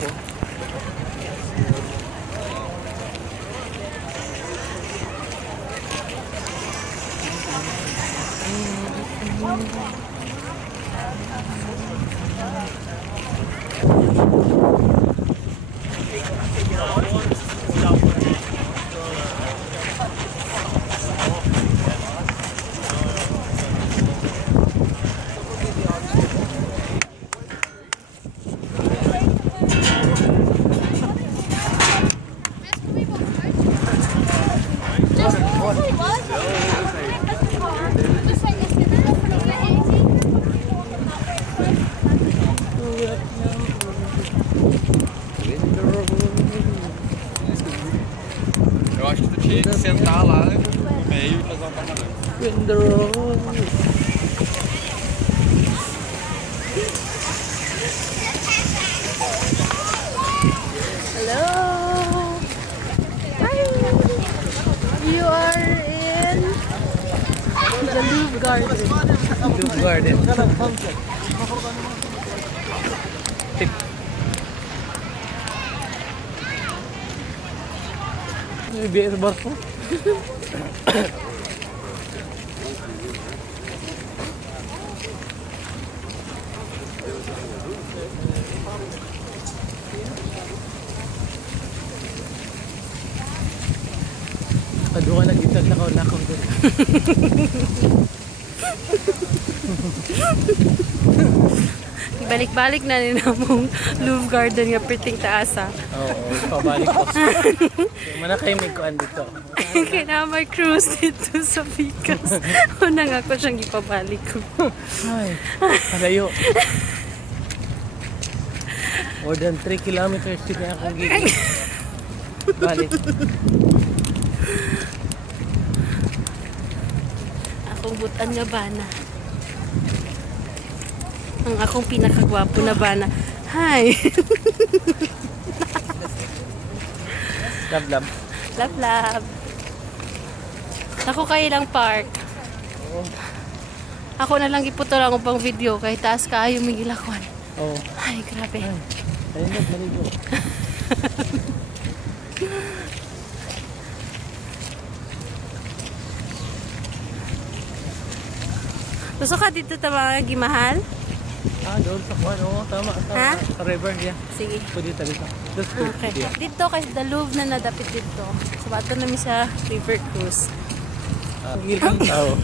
barko. Eu acho que tu tinha que sentar lá no meio e fazer uma panorama. Hello. Hi. You are in the Louvre Garden. Louvre Garden. Biaya sa barko. Aduh, anak kita nakaw din. Balik-balik na nila mong Louvre Garden nga perting taasa. Oo, pabalik ko. Mana kayo may kuan dito? Kaya na may cruise dito sa Vicas. Una nga ko siyang ipabalik ko. Ay, malayo. More than 3 kilometers din akong gigit. Balik. Akong butan nga bana. Ang akong pinakagwapo na bana. Hi! Love, love. Love, love. Ako kayo lang park. Ako na lang iputol ang upang video kay taas kayo may gilakwan. Oo. Ay, grabe. Ayun na, maligo. Gusto ka dito mga gimahal? Doon sa kuan, oo, tama. Ha? Sa river, yeah. Sige. Pwede dito. Just pwede. Okay. Yeah. Dito kay the Louvre na nadapit dito. So bato namin sa river cruise. Ang ilang tao.